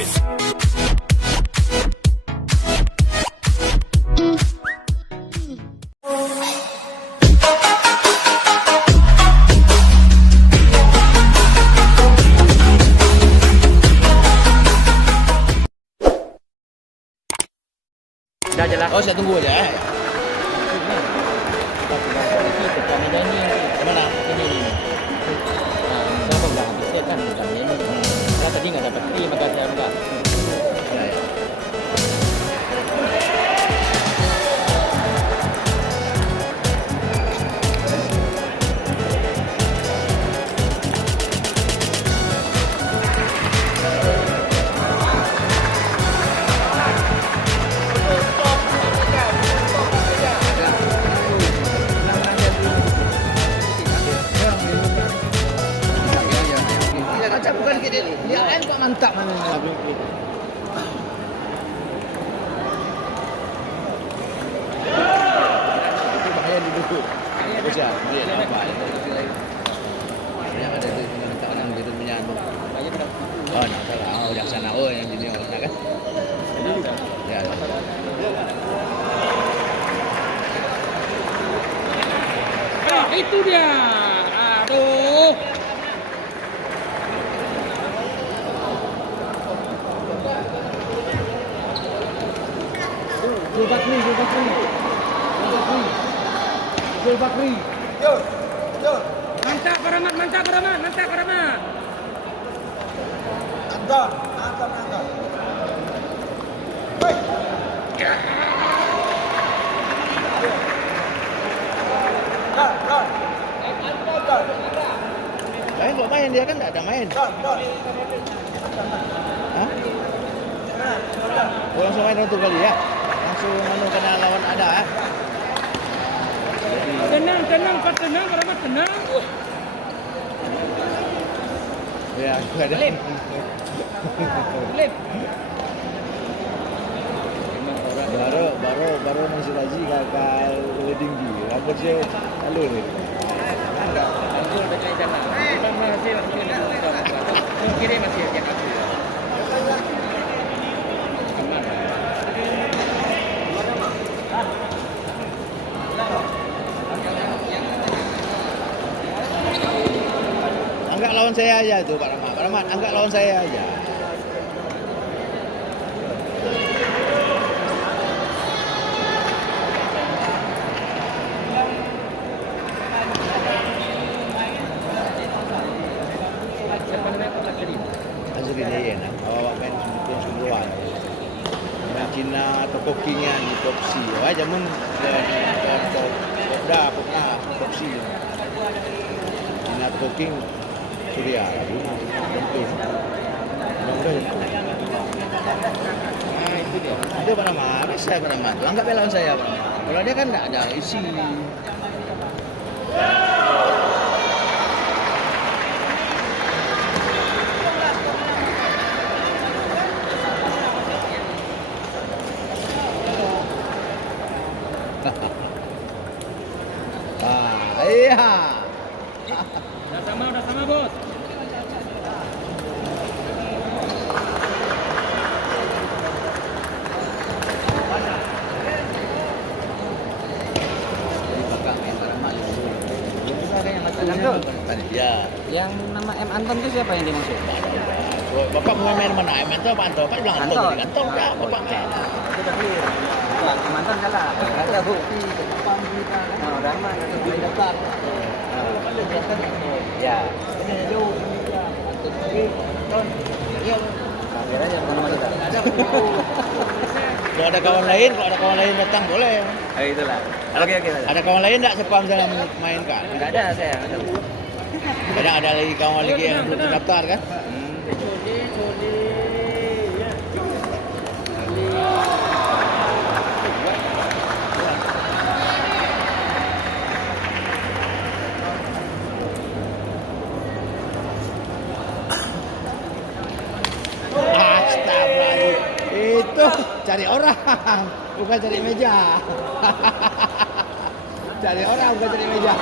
Dah je lah. Oh, saya tunggu aja. Meja ni. Mana? Ini. Saya pun dah habis set kan. Bukan ini. Kalau tadi nggak dapat free, maka saya buka. Ya, ya. Macam bukan kita ni. Dia kan kok mantap mana ni. Itu bahaya di duduk. Baca, dia nampak. Yang ada tu minta orang gitu punya anu. Oh, nak salah. Oh, yang sana. Oh, yang ini orang kan. Ini juga. Ya. Itu dia. Aduh. Zul Bakri. Yo. Mantap Paramat. Anton. Hei. Don. Lain kok main dia kan tak ada main. Don. Hah? Oh, langsung main satu kali ya. Langsung anu kena lawan ada ya. Tenang, Paramat tenang. Ya, ada. Lip. Baru masih lagi kakak lebih tinggi. Rambut dia lalu ni. Enggak, aku udah cari jalan. Kita masih kiri masih ya. Anggap lawan saya aja tu Pak Rahmat. Anggap lawan saya aja. Azri ni ya nak. Awak main semua. Main Cina atau Kokinya di top C. Wah, jamun dah pernah top C. Cina Koking Suria. Tentu. Itu dia. Itu Pak Rahmat. Saya Pak Rahmat. Anggap lawan saya Pak Rahmat. Kalau dia kan tak ada isi. Iya. Udah sama bos. Ya. Yang nama M Anton itu siapa yang dimaksud? Bapak mau main mana? M Anton apa Anton? Pak bilang Anton. Anton dah. Bapak main. Itu tadi. Wah, M Anton salah. Ada bukti depan kita. Oh, udah aman. Itu daftar. Ya. Ini jauh. Iya. Biar aja nama kita. Kalau ada kawan lain datang boleh. Itulah. Oke. Ada kawan lain tak siapa misalnya mainkan? Enggak ada saya. Kadang ada lagi kawan lagi yang belum terdaftar kan? Astagfirullah. Itu cari orang, bukan cari meja. Cari orang bukan cari meja.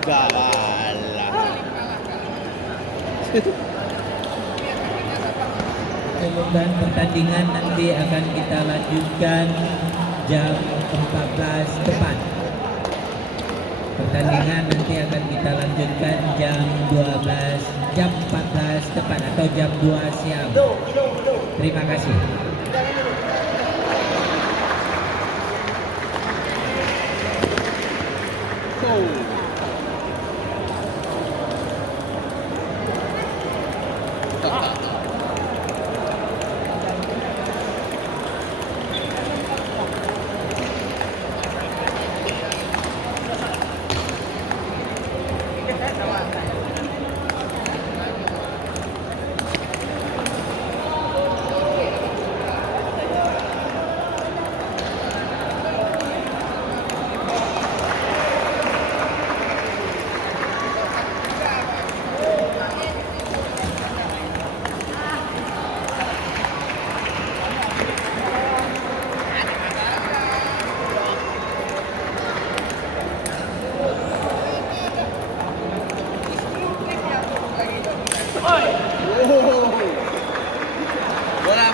Galah. Kemudian pertandingan nanti akan kita lanjutkan jam 14 depan. Pertandingan nanti akan kita lanjutkan jam 14 depan atau jam 2 siang. Terima kasih. Bola.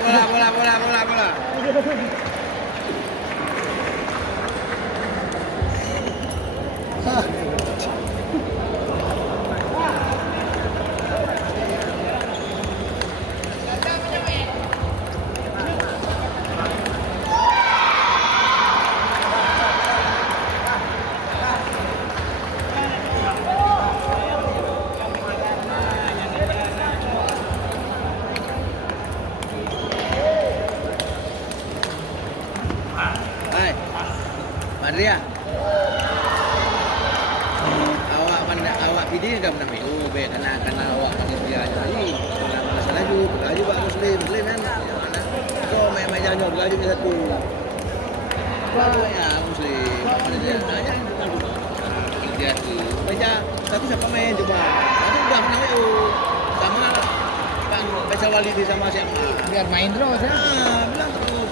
Hai, Maria. Awak video enggak menang BO, karena awak panggil dia lagi. Karena masalah laju Pak Muslim kan. So main jangan nyoba lagi satu. Ya Muslim. Mana dia? Tanya dia tu. Baca satu siapa main coba. Satu udah menang BO. Sama Pak Faisal Walidi sama siapa? Biar main terus ya. Bilang terus.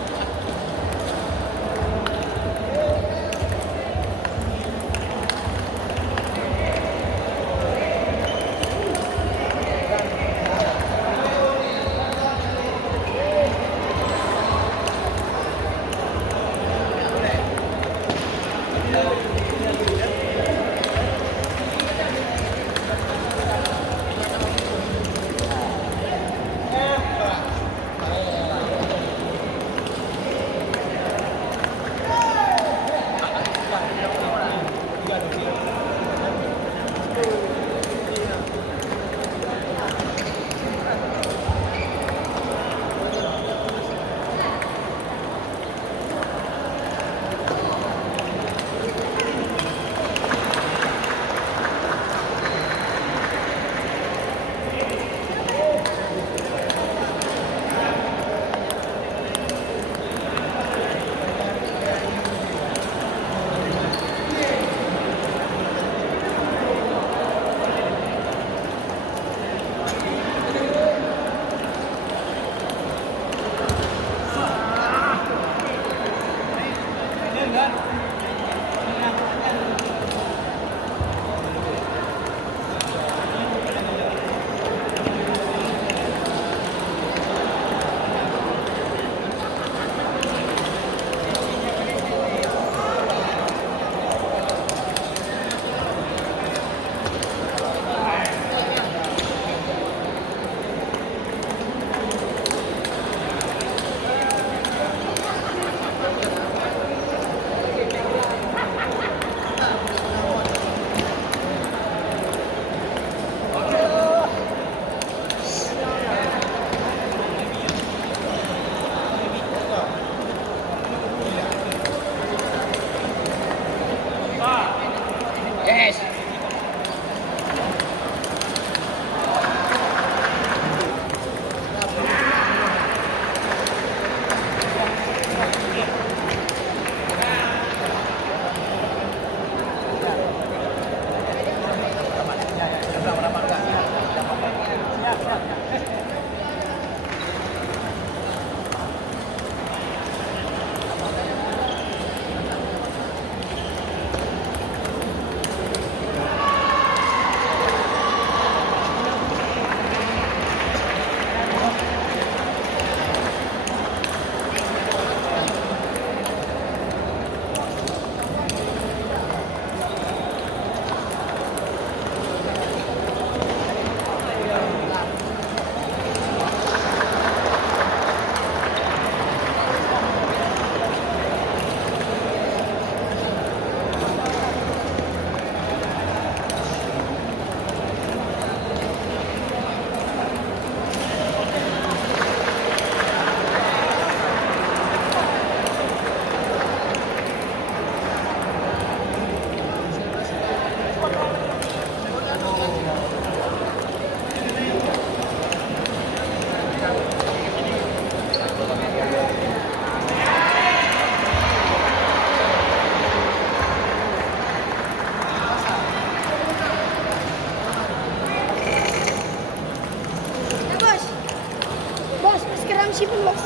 simpan bos.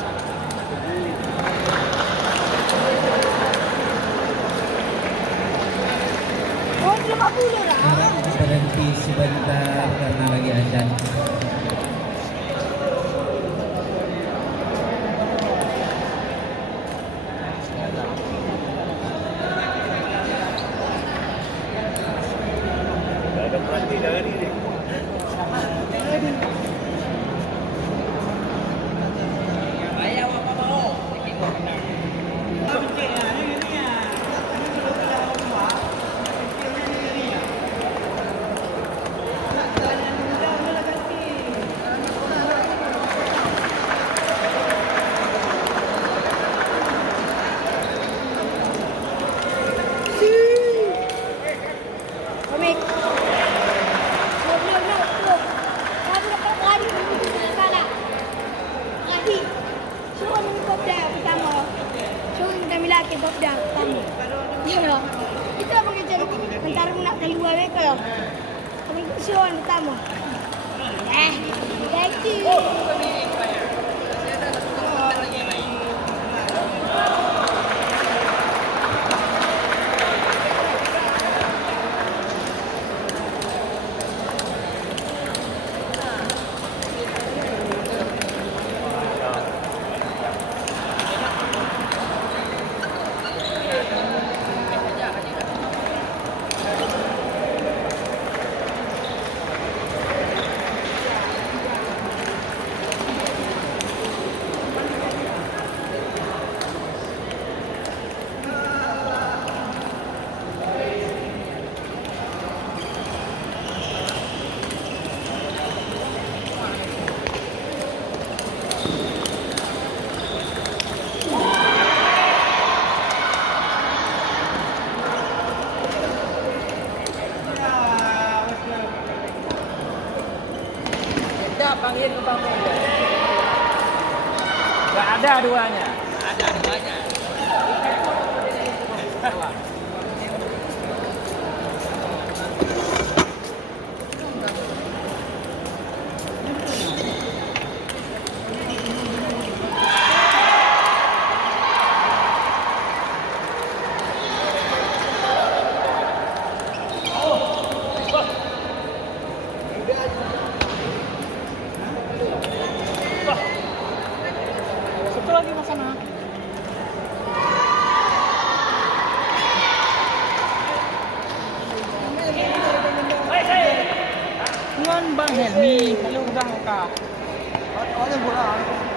Oh, 50 dah. Harap berhenti sebentar karena lagi azan. Ada berhenti dari ni. Komik. Belum. Kamu dapat lari menuju salah. Lagi. Suruh minum kopdar pertama. Suruh kita milaki kopdar pertama. Ya. Kita mengejar antara nak keluar mereka lah. Kami suruh pertama. Thank you. Sekejap panggil ke pamit. Tak ada duanya. Ada duanya. Satu lagi mas sana. Tuan Bang Helmi, kalau udah kah? Ada bola.